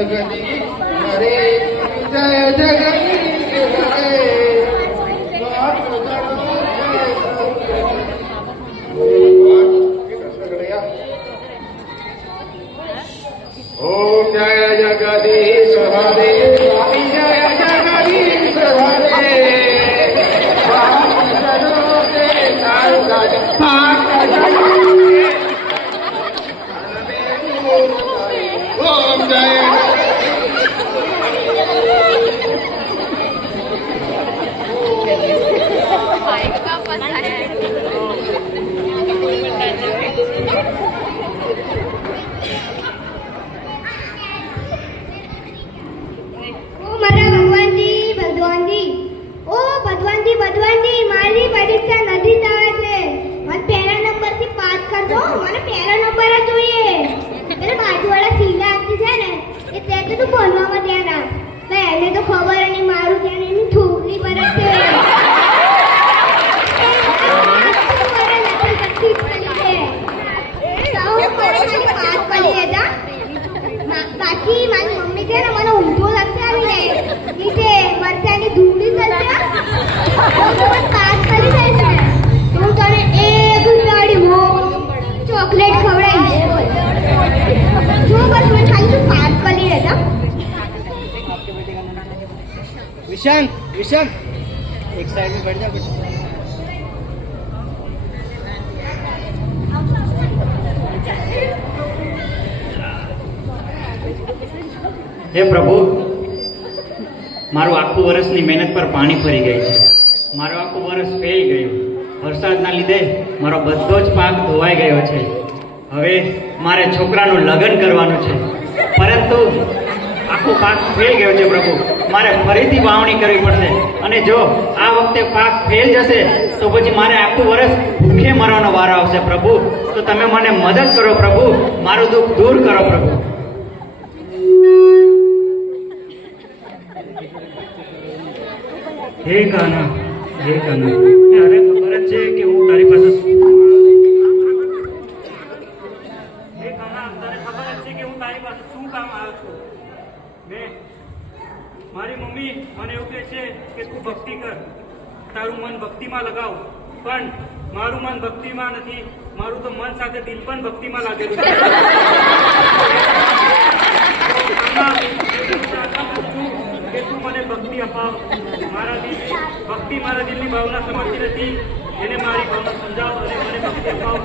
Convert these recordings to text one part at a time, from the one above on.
जगदीश हरे जय जगदीश हरे ओम जय जगदीश हरे स्वामी जय जगदीश हरे ओम जय ભગવાનજી મારી પરીક્ષા નજીક આવે છે. મને પહેલા નંબર થી પાસ કરજો. મને પહેલો નંબર જ જોઈએ. એટલે બાજુવાળા સીધા આપતી છે ને એ તે તો ભણવામાં ધ્યાન આપ. તો એને તો ખબર નહીં મારું ધ્યાન એની છોકરી પર જ છે. બાકી મારી મમ્મી છે ને મને ઊંધો લગતા આવી જાય નીચે મરચાની ધૂળી કરશે પાસ કરી દે છે તો હું તને એક ગાડી ચોકલેટ ખવડાવીશ જો બસ મને ખાલી તું પાસ કરી દેતા. विशांत विशांत एक साइड में बैठ जा बेटा. હે પ્રભુ, મારું આખું વર્ષની મહેનત પર પાણી ફરી ગઈ છે. મારું આખું વર્ષ ફેલ ગયું. વરસાદના લીધે મારો બધો જ પાક ધોવાઈ ગયો છે. હવે મારે છોકરાનું લગ્ન કરવાનું છે, પરંતુ આખું પાક ફેલ ગયો છે. પ્રભુ, મારે ફરીથી વાવણી કરવી પડશે, અને જો આ વખતે પાક ફેલ જશે તો પછી મારે આખું વર્ષ ભૂખે મરવાનો વારો આવશે. પ્રભુ, તો તમે મને મદદ કરો. પ્રભુ, મારું દુઃખ દૂર કરો. પ્રભુ, હે કાના, હે કાના, અરે ખબર જ છે કે હું તારી પાસે શું કામ આવ્યો છું. મારી મમ્મી મને એવું કહે છે કે તું ભક્તિ કર, તારું મન ભક્તિમાં લગાવ, પણ મારું મન ભક્તિમાં નથી. મારું તો મન સાથે દિલ પણ ભક્તિમાં લાગેલું છે. કે તું મને ભક્તિ અપાવ. ભક્તિ મારા દિલની ભાવના સમજતી નથી, એને મારી ભાવના સમજાવ અને મને ભક્તિ અપાવ.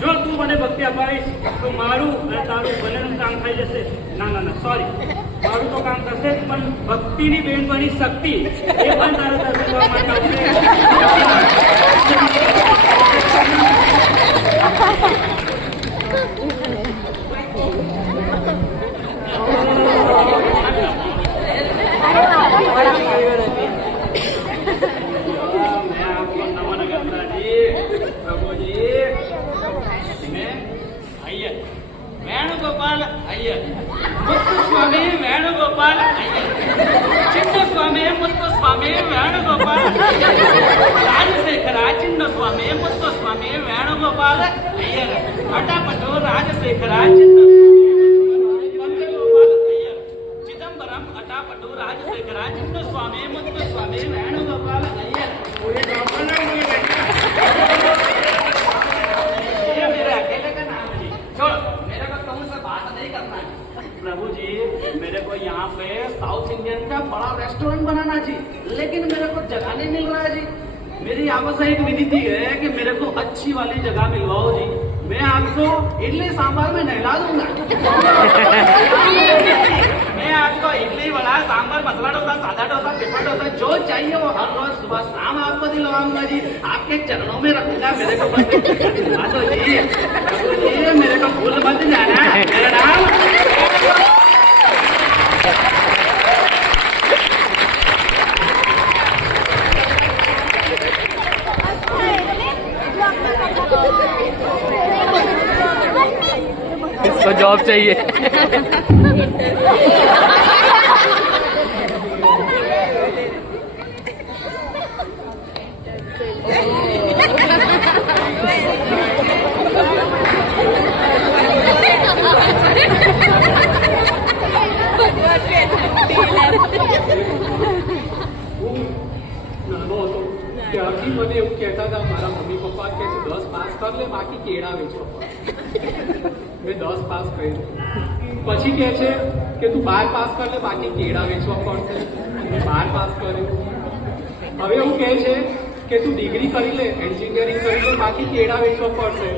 જો તું મને ભક્તિ અપાવીશ તો મારું અને તારું બંનેનું કામ થઈ જશે. ના સોરી, મારું તો કામ થશે જ, પણ ભક્તિની બેનપણી શક્તિ એ પણ તારા દર્શન કરવા માટે వేణుగోపాల్ అయ్యర్, ముత్తుస్వామి వేణుగోపాల్ అయ్యర్, చిన్నస్వామి ముత్తుస్వామి వేణుగోపాల్ అయ్యర్, రాజశేఖర చిన్నస్వామి ముత్తుస్వామి వేణుగోపాల్ అయ్యర్, అటాపటు రాజశేఖర చిన్నస్వామి అయ్యర్, చిదంబరం అటాపటు రాజశేఖర చిన్నస్వామి ముత్తుస్వామి వేణుగోపాల్ అయ్యర్. प्रभु जी, मेरे को यहाँ पे साउथ इंडियन का बड़ा रेस्टोरेंट बनाना जी, लेकिन मेरे को जगह नहीं मिल रहा है जी. मेरी आपसे एक विनती है कि मेरे को अच्छी वाली जगह मिलवाओ जी. मैं आपको इडली सांभर में नहला दूंगा. मैं आपको इडली वड़ा सांभर मसाला डोसा सादा डोसा पेपर डोसा जो चाहिए वो हर रोज सुबह शाम आपको दिलवाऊंगा जी. आपके चरणों में रखूंगा. मेरे को बस दिलवा दो जी. प्रभु जी, मेरे को भूल मत जाना. मेरा नाम इसको जॉब चाहिए. પછી મને એવું કહેતા હતા મારા મમ્મી પપ્પા કે 10 પાસ કર લે બાકી કેળા વેચવા મેં 10 પાસ કર્યું પછી કહે છે કે તું 12 પાસ કર લે બાકી કેળા વેચવા પડશે મેં 12 પાસ કર્યું હવે એવું કહે છે કે તું ડિગ્રી કરી લે એન્જિનિયરિંગ કરી લે બાકી કેળા વેચવા પડશે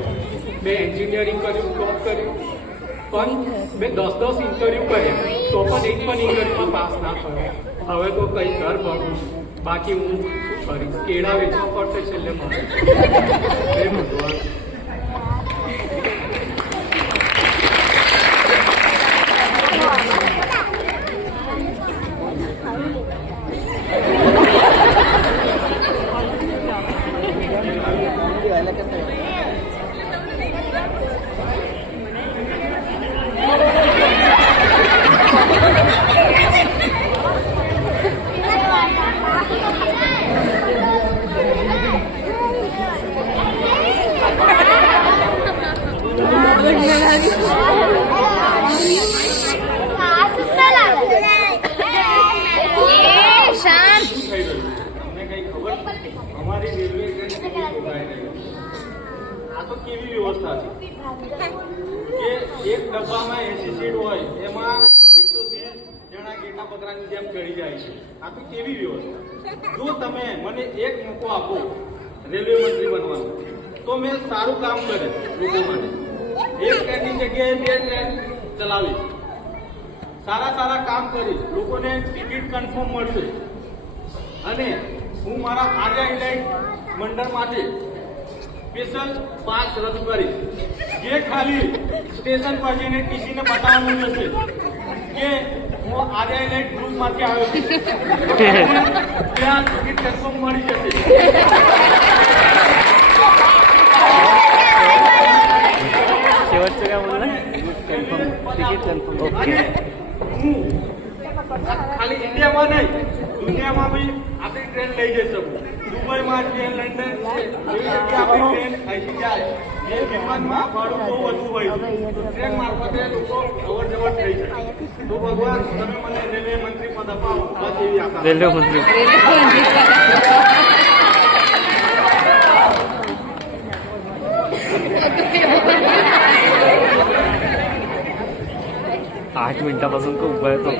મેં એન્જિનિયરિંગ કર્યું ટોપ કર્યું પણ મેં 10 ઇન્ટરવ્યૂ કર્યા તો પણ એક પણ ઇન્ટરવ્યુમાં પાસ ના થયો હવે તો કંઈ ઘર ભણું બાકી હું શું કરીશ કેળા વેચવા પડશે છેલ્લે મારે હે ભગવાન તમને કઈ ખબર અમારી રેલવે ટ્રેન કેવી શોધાઈ રહી આ તો કેવી વ્યવસ્થા છે કે એક ડબ્બામાં 80 સીટ હોય એમાં 120 જણા ગેટા પતરાની જેમ ચડી જાય છે આ તો કેવી વ્યવસ્થા જો તમે મને એક મોકો આપો રેલવે મંત્રી બનવાનો તો મેં સારું કામ કરે લોકો માટે એક ટ્રેનની જગ્યાએ 2 ટ્રેન ચલાવી સારા કામ કરી લોકોને ટિકિટ કન્ફર્મ મળશે અને હું મારા આર્યા ઇલાઇટ મંડળ માટે સ્પેશિયલ પાસ રદ કરીશ જે ખાલી સ્ટેશન પર જઈને ટીસીને બતાવવાનું રહેશે કે હું આર્યા ઇલાઇટ ગ્રુપમાંથી આવ્યો છું ત્યાં ટિકિટ કન્ફર્મ મળી જશે शेवटचं काय बोललं कन्फर्म तिकीट कन्फर्म ओके હું ખાલી ઇન્ડિયામાં નહીં દુનિયામાં બી આપણી ટ્રેન લઈ જઈ શકું દુબઈમાં છે લંડન છે એવી જગ્યાએ આપણી ટ્રેન અહીંથી જાય જે વિમાનમાં ભાડું બહુ વધુ હોય છે ટ્રેન મારફતે લોકો અવર જવર થઈ જાય તો ભગવાન તમે મને રેલવે મંત્રી પદ અપાવો બસ એવી આશા रेल्वे मंत्री 8 मिनिटापासून तो उभा आहे तो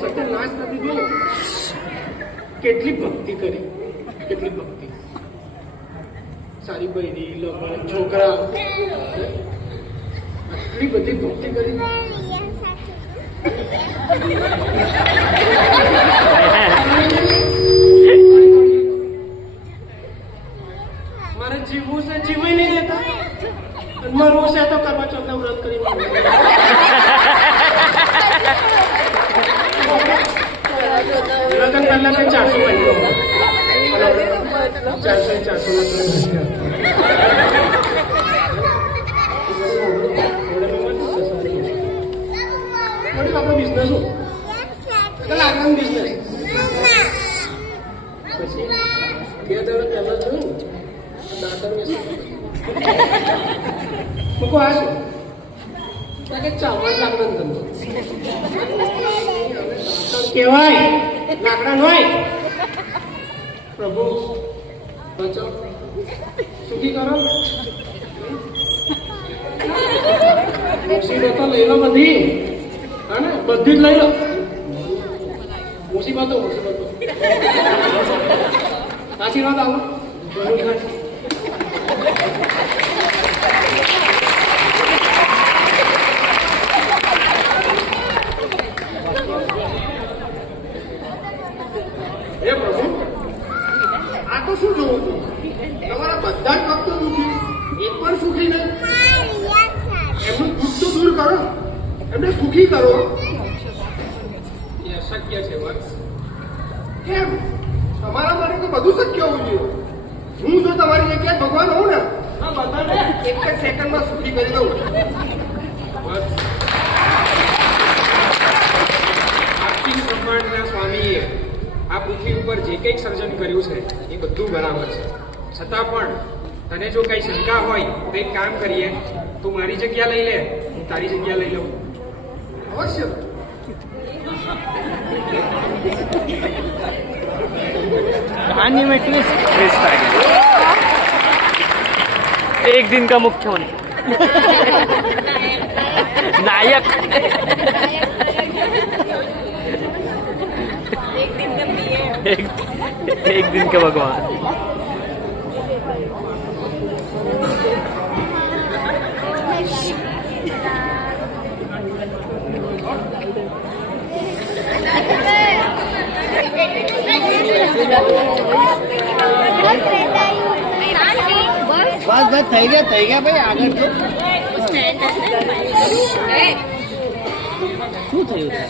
સત્યનાશ નથી જોયો કેટલી ભક્તિ કરી કેટલી ભક્તિ સારી બહેરી લગ્ન છોકરા આટલી બધી ભક્તિ કરી મારે જીવવું છે જીવી નહીં લેતા મરવું છે તો કરવા ચોથા વ્રત કરી લગ્ન પહેલા મેં 400 મહિનો 400 આપણો બિઝનેસ શું લાકડાનો બિઝનેસ પછી 2 દાડા પહેલા જોયું દાદર મૂકો આ શું કે ચાવડ લાકડાનો ધંધો કહેવાય લાકડા હોય પ્રભુ બચાવ સુખી કરો મુસીબતો લઈ લો બધી હા ને બધી જ લઈ લો મુસીબતો આશીર્વાદ આવો હે પ્રભુ આ તો શું જોવું છું તમારા બધા જ ભક્તો દુઃખી એક પણ સુખી નહીં એમનું દુઃખ તો દૂર કરો એમને સુખી કરો એ અશક્ય છે વત્સ કેમ તમારા માટે તો બધું શક્ય હોવું જોઈએ હું જો તમારી જગ્યાએ ભગવાન હોઉં ને તો બધાને એક જ સેકન્ડમાં સુખી કરી દઉં વત્સ આર્થિક બ્રહ્માંડના સ્વામીએ આ પૃથ્વી ઉપર જે કંઈક સર્જન કર્યું છે એ બધું બરાબર છે છતાં પણ તને જો કઈ શંકા હોય તો એક કામ કરીએ, તું મારી જગ્યા લઈ લે, હું તારી જગ્યા લઈ લઉં. अवश्य कहानी में ट्विस्ट एक दिन का मुख्यमंत्री नायक एक दिन का भगवान. बस बस થઈ ગયા ભાઈ, આગળ જો. શું થયું છે?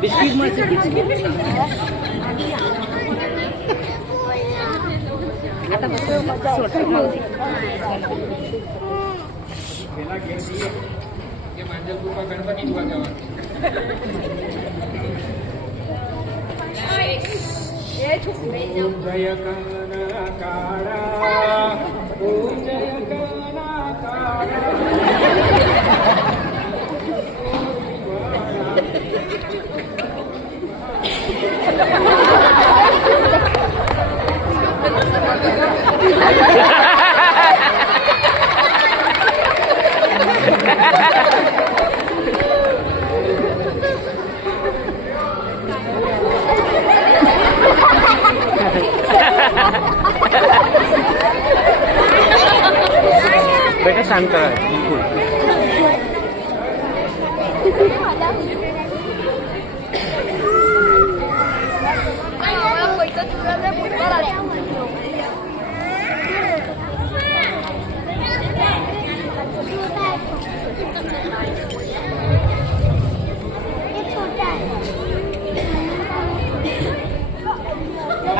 બિસ્કિટ મળશે, બિસ્કિટ. પેલા ઘેર જઈએ કે માંજલપુરમાં ગણપતિ જોવા જવાનું. ઓમ જય કાના કાળા, ઓમ જય કાના કાળા. बेटा शांत रहा बिल्कुल.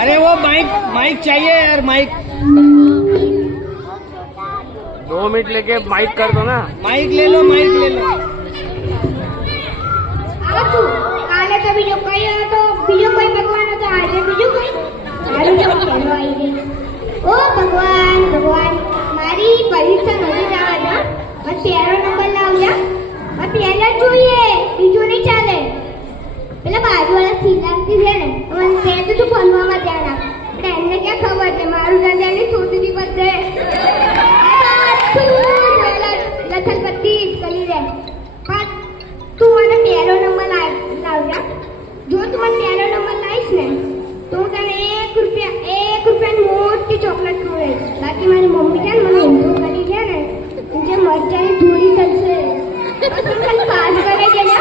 अरे वो माइक चाहिए यार, माइक 2 मिनट लेके माइक कर दो ना. माइक ले लो. આવું કાલે તો બીજો કોઈ હતો, બીજો કોઈ ભગવાન હતો, આજે બીજો કોઈ મારું તો પહેલો આવી ગઈ. ઓ ભગવાન મારી પરીક્ષા નથી જવા દો, મને પહેલો નંબર લાવજા, મને પહેલા જ જોઈએ, બીજો નહીં ચાલે. પેલા બાજુવાળા શ્રીલાલથી છે ને, મને કહે તો તું ભણવામાં ધ્યાન આપ, એટલે એમને ક્યાં ખબર છે મારું દાદાની છોટરી બધે લથલપટ્ટી કરી દે. પણ તું મને પહેલો નંબર લાવજા. જો તું મને પહેલો નંબર લાવીશ ને તો હું તને ₹1 મોટી ચોકલેટ ખવડાવીશ. બાકી મારી મમ્મી છે ને મને ઊંધું કરી છે ને, જે મરચાની ધૂળી થશે, બસ તું ખાલી પાસ કરી દેજો.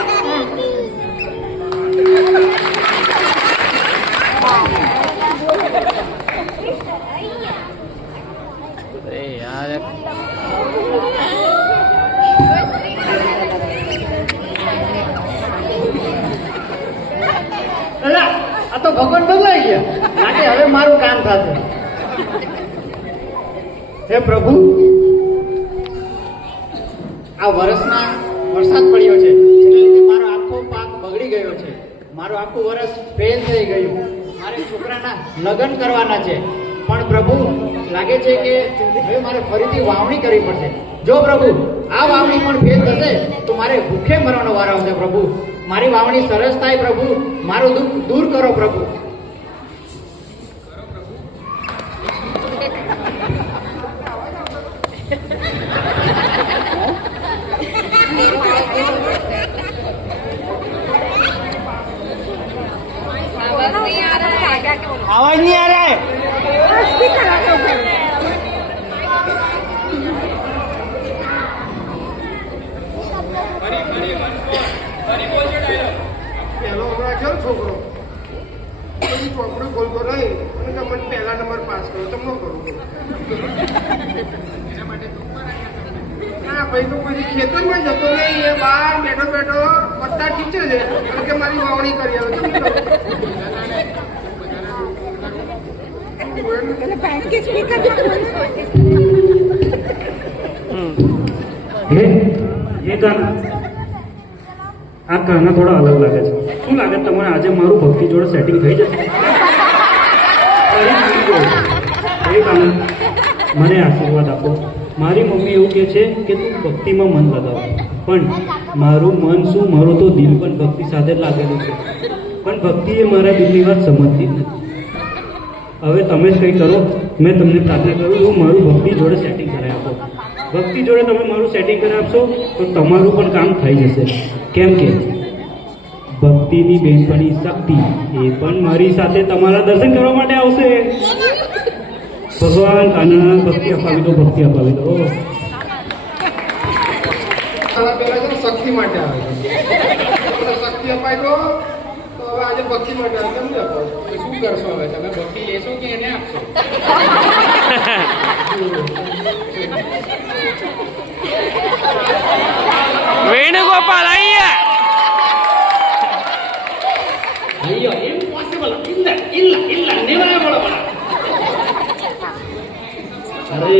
अरे यार અલા, આ તો ભગવાન બદલાઈ ગયા. આજે હવે મારું કામ થશે. હે પ્રભુ, આ વરસાદ પડ્યો છે, જેના લીધે મારો આખો પાક બગડી ગયો છે. મારું આખું વર્ષ ફેલ થઈ ગયું. મારે છોકરાના લગ્ન કરવાના છે, પણ પ્રભુ લાગે છે કે હવે મારે ફરીથી વાવણી કરવી પડશે. જો પ્રભુ આ વાવણી પણ ફેલ થશે તો મારે ભૂખે મરવાનો વારો આવશે. પ્રભુ મારી વાવણી સરસ થાય. પ્રભુ મારું દુઃખ દૂર કરો. પ્રભુ आवाज नहीं आ रहा है. પહેલો હમણાં છે છોકરો, પછી ચોપડું બોલતો રહી અને કે મને પહેલા નંબર પાસ કરો, તમને કરું. હા ભાઈ, તો પછી ખેતરમાં જતો નહીં, એ બહાર બેઠો પટ્ટા ટીચર છે અને કે મારી વાવણી કરી આવે. ये गाना આ ગાના થોડા અલગ લાગે છે. શું લાગે તમને આજે મારું ભક્તિ જોડે સેટિંગ થઈ જશે? એ ગાના મને આશીર્વાદ આપો. મારી મમ્મી એવું કહે છે કે તું ભક્તિમાં મન લગાવ, પણ મારું મન શું, મારું તો દિલ પણ ભક્તિ સાથે જ લાગેલું છે, પણ ભક્તિ એ મારા દિલની વાત સમજતી જ નથી. હવે તમે જ કંઈ કરો. મેં તમને પ્રાર્થના કરું એવું મારું ભક્તિ જોડે સેટિંગ કરાવી આપો. ભક્તિ જોડે તમે મારું સેટિંગ કરી આપશો તો તમારું પણ કામ થઈ જશે. કેમ કે ભક્તિની બેનપણી શક્તિ એ પણ મારી સાથે તમારા દર્શન કરવા માટે આવશે. ભગવાન કાના ભક્તિ અપાવી દો, ભક્તિ અપાવી દો. પહેલા છે ને શક્તિ માટે આવે છે. શક્તિ અપાય તો હવે આજે ભક્તિ માટે આવે. કેમ અપાવો? શું કરશો હવે? તમે ભક્તિ લેશો કે એને આપશો? વેણુગોપાલ અહીંયા अय्यो इम्पॉसिबल इल्ला इल्ला इल्ला नेवर एवर अरे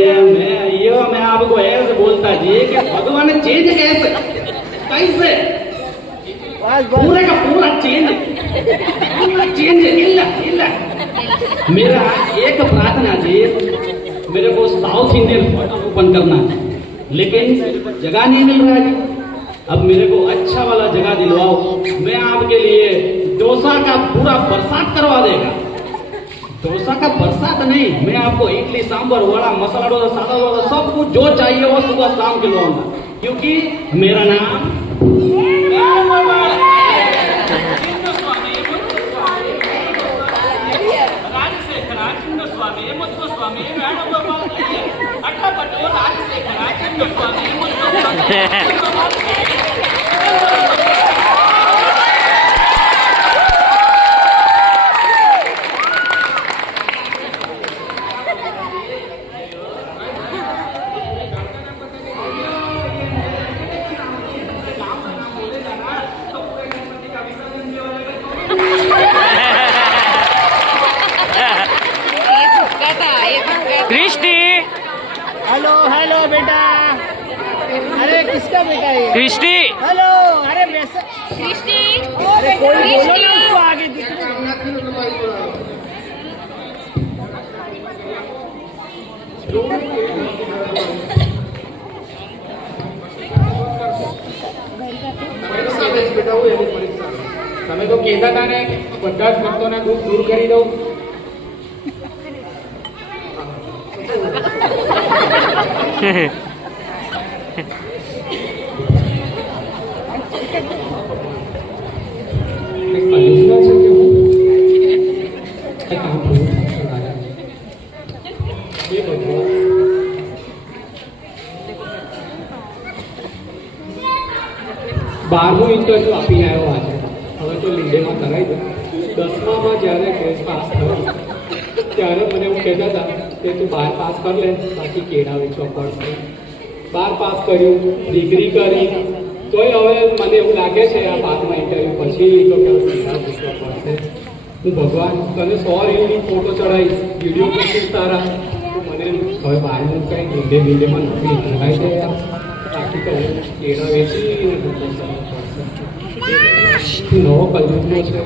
मैं आपको ऐसे बोलता जी कि भगवान ने चेंज कैसे पूरा का पूरा चेंज इल्ला इल्ला मेरा एक प्रार्थना जी, मेरे को साउथ इंडियन फोटो ओपन करना है लेकिन जगह नहीं मिल रहा है. अब मेरे को अच्छा वाला जगह दिलवाओ. मैं आपके लिए डोसा का पूरा बरसात करवा देगा. डोसा का बरसात नहीं, मैं आपको इडली सांभर वड़ा मसाला डोसा सादा डोसा सब कुछ जो चाहिए वो सुबह शाम खिलवाऊंगा, क्योंकि मेरा नाम दृष्टि. हेलो हेलो बेटा. अरे किसका बेटा है? दृष्टि हेलो. अरे बेसा दृष्टि अरे कोई बोलो ना उसको आगे दिख रहा है. કામનાથી ને તમારી તમે સાથે જ બેઠા હોય એની પરીક્ષા. તમે તો કહેતા હતા ને બધા જ ભક્તોના દુઃખ દૂર કરી દઉં. બારમું ઇન્ટરવ્યુ આપીને આવ્યો આજે. હવે તો લીંડેમાં કરાવી દો. 10મામાં જ્યારે ટેસ્ટ પાસ થયો ત્યારે મને એવું કહેતા હતા કે તું 12 પાસ કર લે, બાકી કેળા વેચવા પડશે. 12 પાસ કર્યું, ડિગ્રી કરી, તોય હવે મને એવું લાગે છે આ 12મા ઇન્ટરવ્યુ પછી તો કે કેળા વેચવા પડશે. હું ભગવાન તને 100 રીલની ફોટો ચડાવીશ, વિડીયો મૂકીશ તારા. તો મને હવે 12મું કંઈ લીંડેમાં નોકરી લગાવી દે યાર. બાકી તો કેળા વેચી નવો કલ્યુગનો છે.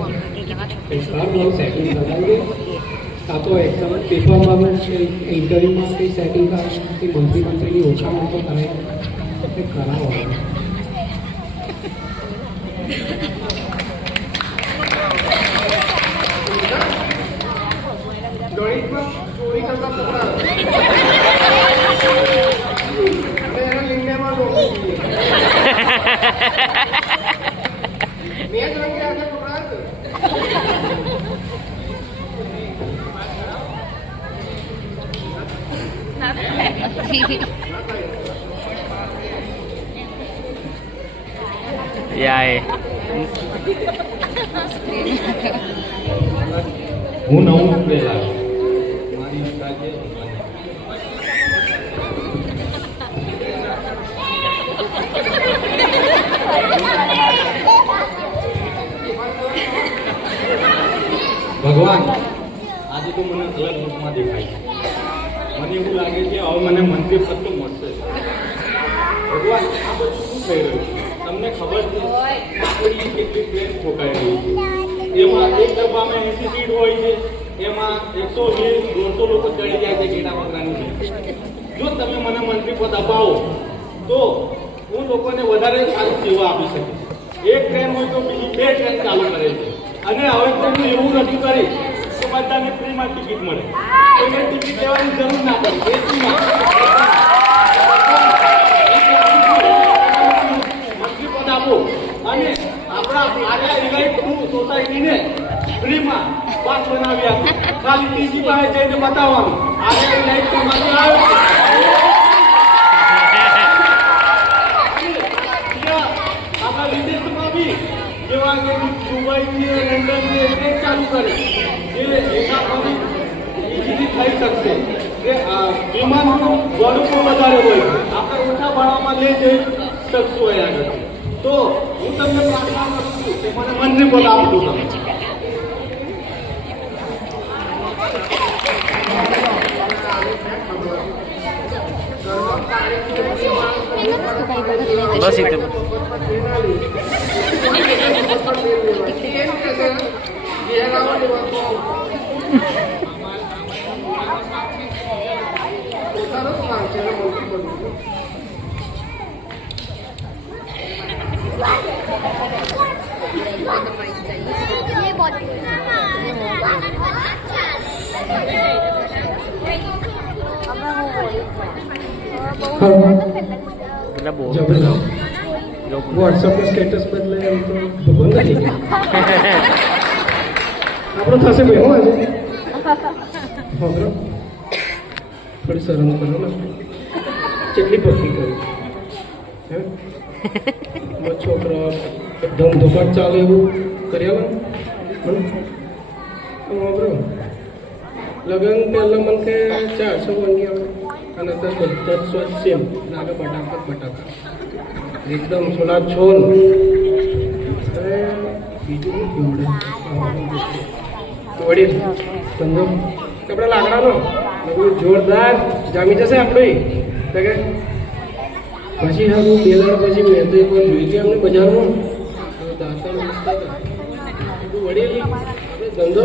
સારું નવું સેટિંગ કરાવી દે. કાં તો એક્ઝામ પેપરમાં ઇન્ટરવ્યુમાં કંઈ સેટિંગ કંઈ મંત્રીની ઓછામાં તો તમે કરાવો. ગણિતમાં ચોરી કરતા પકડાયો. એના લીંડામાં નોકરી જોઈએ. મેં જ રંગે હાથે પકડાયો. યાય હું નવું પહેલા મારી સાથે ભગવાન આજે તો મને અલગ રૂપમાં દેખાય છે. મને એવું લાગે છે હવે મને મંત્રી પદ તો મળશે. ભગવાન આ બધું શું થઈ રહ્યું છે? તમને ખબર છે આપણી કેટલી ટ્રેન ઠોકાઈ રહી છે. એમાં એક ડબ્બામાં 80 સીટ હોય છે, એમાં 120-150 લોકો ચડી જાય છે કેળા પકડાની છે. જો તમે મને મંત્રી પદ અપાવો તો હું લોકોને વધારે સારી સેવા આપી શકીશ. એક ટ્રેન હોય તો બીજી 2 ટ્રેન ચાલુ કરે છે. અને હવે તો હું એવું રજૂ કરીશ કે બધાને ફ્રીમાં ટિકિટ મળે. કોઈને ટિકિટ લેવાની જરૂર ના પડે. મંત્રી પદ આપો અને આપણા આર્યા ઇલાઇટ સોસાયટીને ફ્રીમાં પાસ બનાવી આપો. ખાલી ટીસી પાસે જઈને બતાવવાનું આર્યા ઇલાઇટ માંથી આવ્યો છે. આપણા વિદેશમાં બી જેવા કે દુબઈ છે, લંડન છે, એ ચાલુ કરે એ એના પર ઇઝીલી થઈ શકશે. કે વિમાનનું ભાડું પણ વધારે હોય, આપણે ઓછા ભાડામાં લઈ જઈ શકશું હોય આગળ. તો હું તમને પ્રાર્થના કરું છું કે મને મંત્રી પદ આપજો તમે. બસ એ તો એટલે બહુ વોટ્સઅપ નું સ્ટેટસ બદલાય એમ તો ભગવાન નથી આપણું થશે ભાઈ હું આજે થોડી શરમ કરો ને કેટલી ભક્તિ કરી છોકરો ધમ ધોકાટ ચાલે એવું કરી આવે લગ્ન પહેલા મને કે 400 વાંગી આવે અને અત્યારે બધા જ સ્વચ્છ સેમ લાગે બટાકા એકદમ સોના છોલ. અરે બીજું શું કેવડે વળી ધંધો કપડા લાકડાનો જોરદાર જામી જશે આપણે. પછી હા હું 2 દાડા પછી મેં તો એક વાર જોઈ ગયા અમને બજારમાં દાંતા વળી આપણે ધંધો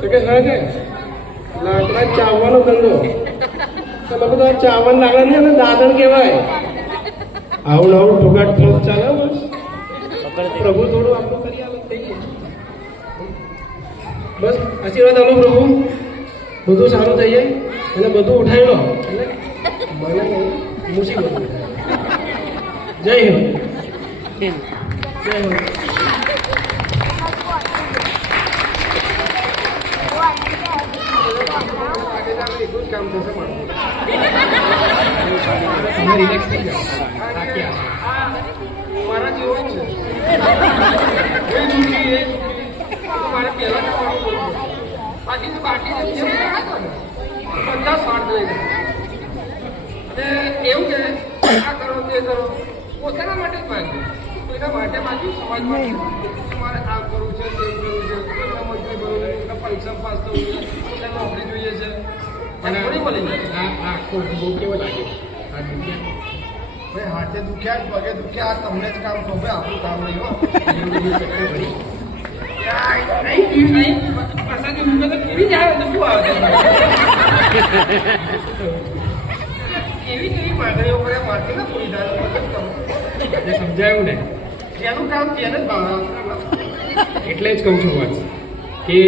તો કે હા કે લાકડા ચાવવાનો ધંધો. તમે બધા ચાવન લાકડા નહીં અને દાદણ કહેવાય. આવું આવું ઠોકાટ થોડું ચાલે બસ. પ્રભુ થોડું આપણું કરી આવે થઈ ગયું. બસ આશીર્વાદ આલો પ્રભુ, બધું સારું થઈ જાય અને બધું ઉઠાવી લો એટલે મને મુસીબત જય હિન્દ. જય હિન્દ. કામ થશે રિલેક્સ થઈ જાય મારા જેવો જ છે. મારે પહેલા બાકી તો બાકી બધા સ્વાર્થ લઈ જાય અને એવું કે આ કરો તે કરો પોતાના માટે જ માંગ્યું, કોઈના માટે માંગ્યું સમાજ માટે મારે આ કરવું છે તે કરવું છે, કોઈના મજૂરી કરવું છે, કોઈના પરીક્ષા પાસ થવું છે, કોઈને નોકરી જોઈએ છે. અને થોડી બોલી આ આખો બહુ કેવો લાગે આ દુનિયા ભાઈ હાથે દુખ્યા પગે દુખ્યા આ તમને જ કામ સોંપે, આપણું કામ નહીં હો. કેવી જાય તો શું આવે કેવી માંગણીઓ કરે મારતી ને પૂરી થાય સમજાયું ને જેનું કામ તેને જ ભાવ. એટલે જ કહું છું વાત કે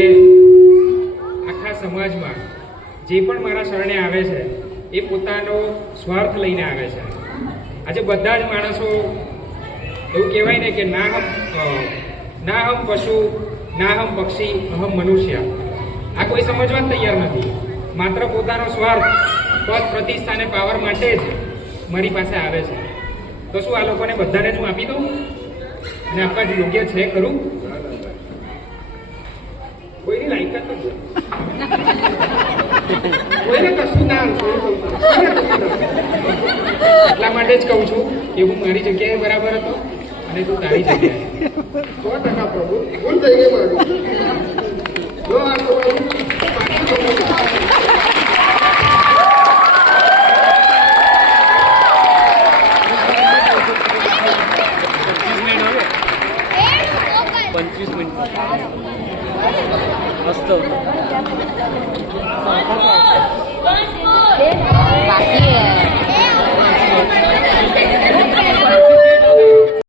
આખા સમાજમાં જે પણ મારા શરણે આવે છે એ પોતાનો સ્વાર્થ લઈને આવે છે. આજે બધા જ માણસો એવું કહેવાય ને કે ના હમ પશુ ના હમ પક્ષી અહમ મનુષ્ય, આ કોઈ સમજવા જ તૈયાર નથી. માત્ર પોતાનો સ્વાર્થ પદ પ્રતિષ્ઠા અને પાવર માટે જ મારી પાસે આવે છે. તો શું આ લોકોને બધાને જ હું આપી દઉં અને આપવા જ યોગ્ય છે ખરું? કોઈની લાયકાત નથી, કોઈને કશું ના એટલા માટે જ કહું છું કે હું મારી જગ્યાએ બરાબર હતો અને તું તારી જગ્યાએ. 100% પ્રભુ ભૂલ થઈ ગઈ મારી. જો આ તો 25 મિનિટ મસ્ત બાકી